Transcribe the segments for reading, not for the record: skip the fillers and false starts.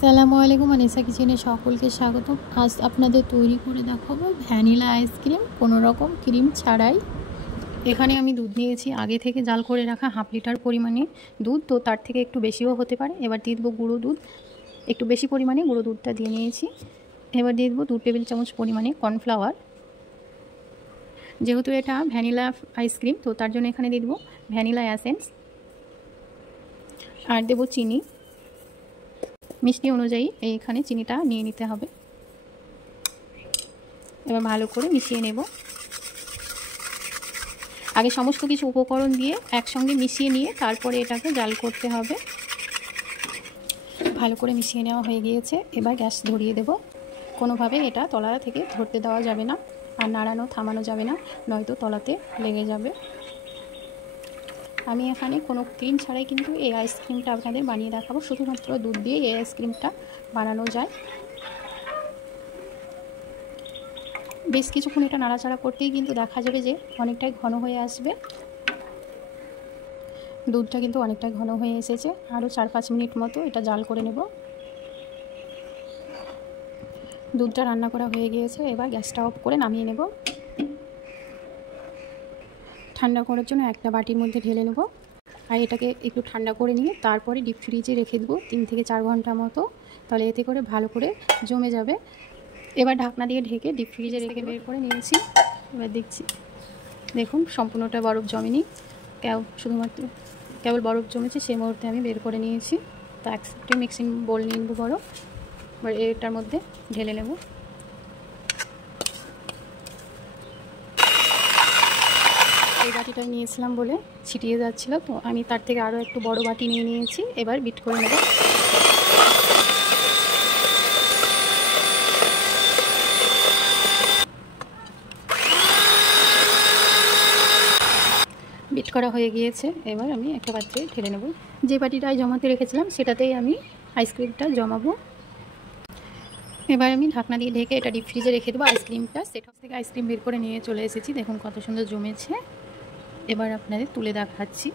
আসসালামু আলাইকুম, আনিসা কিচেনে সকলকে স্বাগতম। আজ আপনাদের তৈরি করে দেখাবো ভ্যানিলা আইসক্রিম, কোনো রকম ক্রিম ছাড়াই। এখানে আমি দুধ নিয়েছি, আগে থেকে জাল করে রাখা হাফ লিটার পরিমাণে দুধ, তো তার থেকে একটু বেশিও হতে পারে। এবার দিয়ে দেবো গুঁড়ো দুধ, একটু বেশি পরিমাণে গুঁড়ো দুধটা দিয়ে নিয়েছি। এবার দিয়ে দেবো 2 টেবিল চামচ পরিমাণে কর্নফ্লাওয়ার। যেহেতু এটা ভ্যানিলা আইসক্রিম, তো তার জন্য এখানে দিয়ে দেবো ভ্যানিলা এসেন্স। আর দেবো চিনি, মিষ্টি অনুযায়ী এইখানে চিনিটা নিয়ে নিতে হবে। এবার ভালো করে মিশিয়ে নেব। আগে সমস্ত কিছু উপকরণ দিয়ে একসঙ্গে মিশিয়ে নিয়ে তারপরে এটাকে জাল করতে হবে। ভালো করে মিশিয়ে নেওয়া হয়ে গিয়েছে। এবার গ্যাস ধরিয়ে দেব। কোনোভাবে এটা তলা থেকে ধরতে দেওয়া যাবে না, আর নাড়ানো থামানো যাবে না, নয়তো তলাতে লেগে যাবে। আমি এখানে কোনো ক্রিম ছাড়াই কিন্তু এই আইসক্রিমটা আপনাদের বানিয়ে দেখাবো। শুধুমাত্র দুধ দিয়ে এই আইসক্রিমটা বানানো যায়। বেশ কিছুক্ষণ এটা নাড়াচাড়া করতেই কিন্তু দেখা যাবে যে অনেকটাই ঘন হয়ে আসবে। দুধটা কিন্তু অনেকটাই ঘন হয়ে এসেছে। আরও 4-5 মিনিট মতো এটা জাল করে নেব। দুধটা রান্না করা হয়ে গিয়েছে। এবার গ্যাসটা অফ করে নামিয়ে নেব। ঠান্ডা করার জন্য একটা বাটির মধ্যে ঢেলে নেব। আর এটাকে একটু ঠান্ডা করে নিয়ে তারপরে ডিপ ফ্রিজে রেখে দেবো 3 থেকে 4 ঘন্টা মতো। তাহলে এতে করে ভালো করে জমে যাবে। এবার ঢাকনা দিয়ে ঢেকে ডিপ ফ্রিজে রেখে বের করে নিয়েছি। এবার দেখুন সম্পূর্ণটা বরফ জমেনি, শুধুমাত্র কেবল বরফ জমেছে। সেই মুহূর্তে আমি বের করে নিয়েছি। তা একটি মিক্সিং বোল নিয়ে নেব বরফ। এবার এটার মধ্যে ঢেলে নেব। এই বাটিটা নিয়েছিলাম বলে ছিটিয়ে যাচ্ছিল, তো আমি তার থেকে আরও একটু বড় বাটি নিয়ে নিয়েছি। এবার বিট করে নেব। বিট করা হয়ে গিয়েছে। এবার আমি একটা পাত্রে ঢেলে নেব। যে বাটিটায় জমাতে রেখেছিলাম সেটাতেই আমি আইসক্রিমটা জমাবো। এবার আমি ঢাকনা দিয়ে ঢেকে এটা ডিপ ফ্রিজে রেখে দেবো। আইসক্রিমটা সেট থেকে আইসক্রিম বের করে নিয়ে চলে এসেছি। দেখুন কত সুন্দর জমেছে। এবার আপনাদের তুলে দেখাচ্ছি।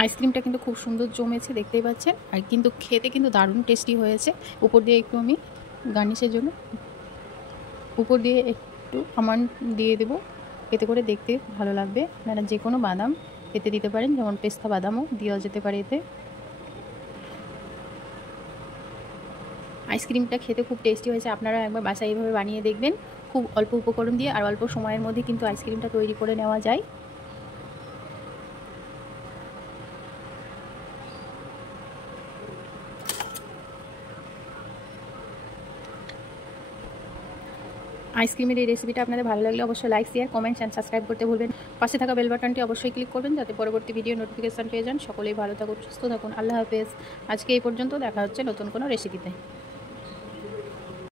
আইসক্রিমটা কিন্তু খুব সুন্দর জমেছে, দেখতেই পাচ্ছেন। আর কিন্তু খেতে কিন্তু দারুণ টেস্টি হয়েছে। উপর দিয়ে একটু আমি গার্নিশের জন্য উপর দিয়ে একটু আমন্ড দিয়ে দেবো, এতে করে দেখতে ভালো লাগবে। আপনারা যে কোনো বাদাম এতে দিতে পারেন, যেমন পেস্তা বাদামও দেওয়া যেতে পারে এতে। আইসক্রিমটা খেতে খুব টেস্টি হয়েছে। আপনারা একবার বাসায় এইভাবে বানিয়ে দেখবেন। খুব অল্প উপকরণ দিয়ে আর অল্প সময়ের মধ্যে কিন্তু আইসক্রিমটা তৈরি করে নেওয়া যায়। আইসক্রিমের এই রেসিপিটা আপনাদের ভালো লাগলে অবশ্যই like, share, comments and subscribe করতে ভুলবেন। পাশে থাকা বেল বাটনটি অবশ্যই ক্লিক করবেন, যাতে পরবর্তী ভিডিও নোটিফিকেশান পেয়ে যান। সকলেই ভালো থাকুন, সুস্থ থাকুন। আল্লাহ হাফেজ। আজকে এই পর্যন্ত। দেখা হচ্ছে নতুন কোনো রেসিপিতে।